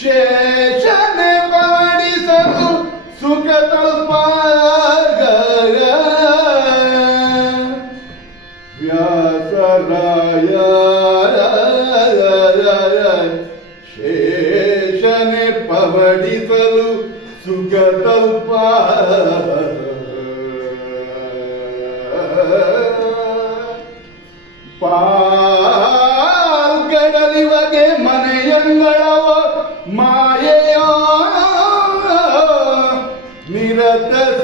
ಶೇಷನೆ ಪಾಡಿಸಲು ಸುಖ ತಲ್ಪಾಗರ ವ್ಯಾಸರಾಯ ಶೇಷನೆ ಪವಡಿಸಲು ಸುಖ ತಲ್ಪಾರ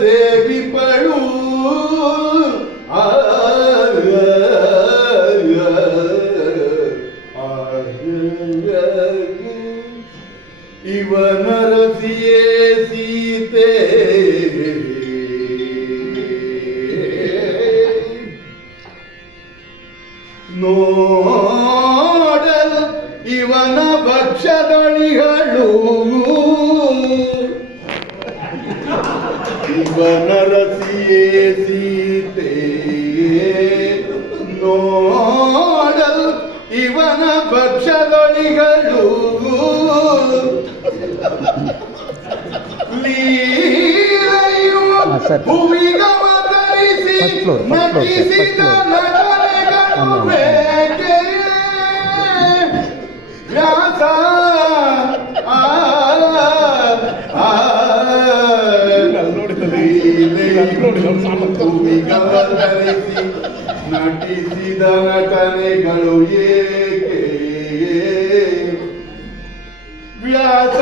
ಸೇವಿಪಳು ಆ ಇವನ ರಸಿಯೇ ಸೀತೆ. ನೋಡಲು ಇವನ ಭಕ್ಷದಳಿಗಳು First floor, first floor, sir, first ನಟಿಸಿದ. ನಟನೆಗಳು. ಬೇಕೆ ಭುವಿಗವತರಿಸಿ ನಟಿಸಿದ ನಟನೆಗಳು ಏಕೆ ವ್ಯಾಸ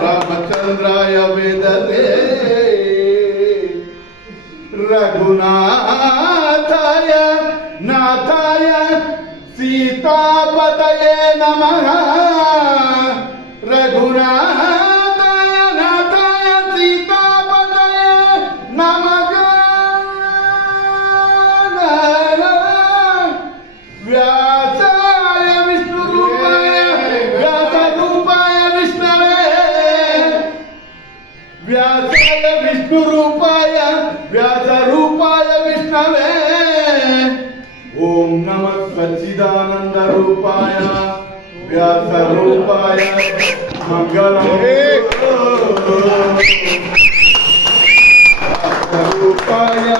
ರಾಮಚಂದ್ರಾಯ ವೇದಲೇ రఘునాథాయ నాథాయ సీతాపతయే నమ రఘునాథాయ నాథాయ సీతాపతయే నమ వ్యాసాయ విష్ణు రూపాయ వ్యాస రూపాయ విష్ణవే వ్యాసాయ విష్ణు రూపాయ व्यासरूपाय विष्णवे। ॐ नमः सच्चिदानन्दरूपाय व्यासरूपाय मङ्गलम् रूपाय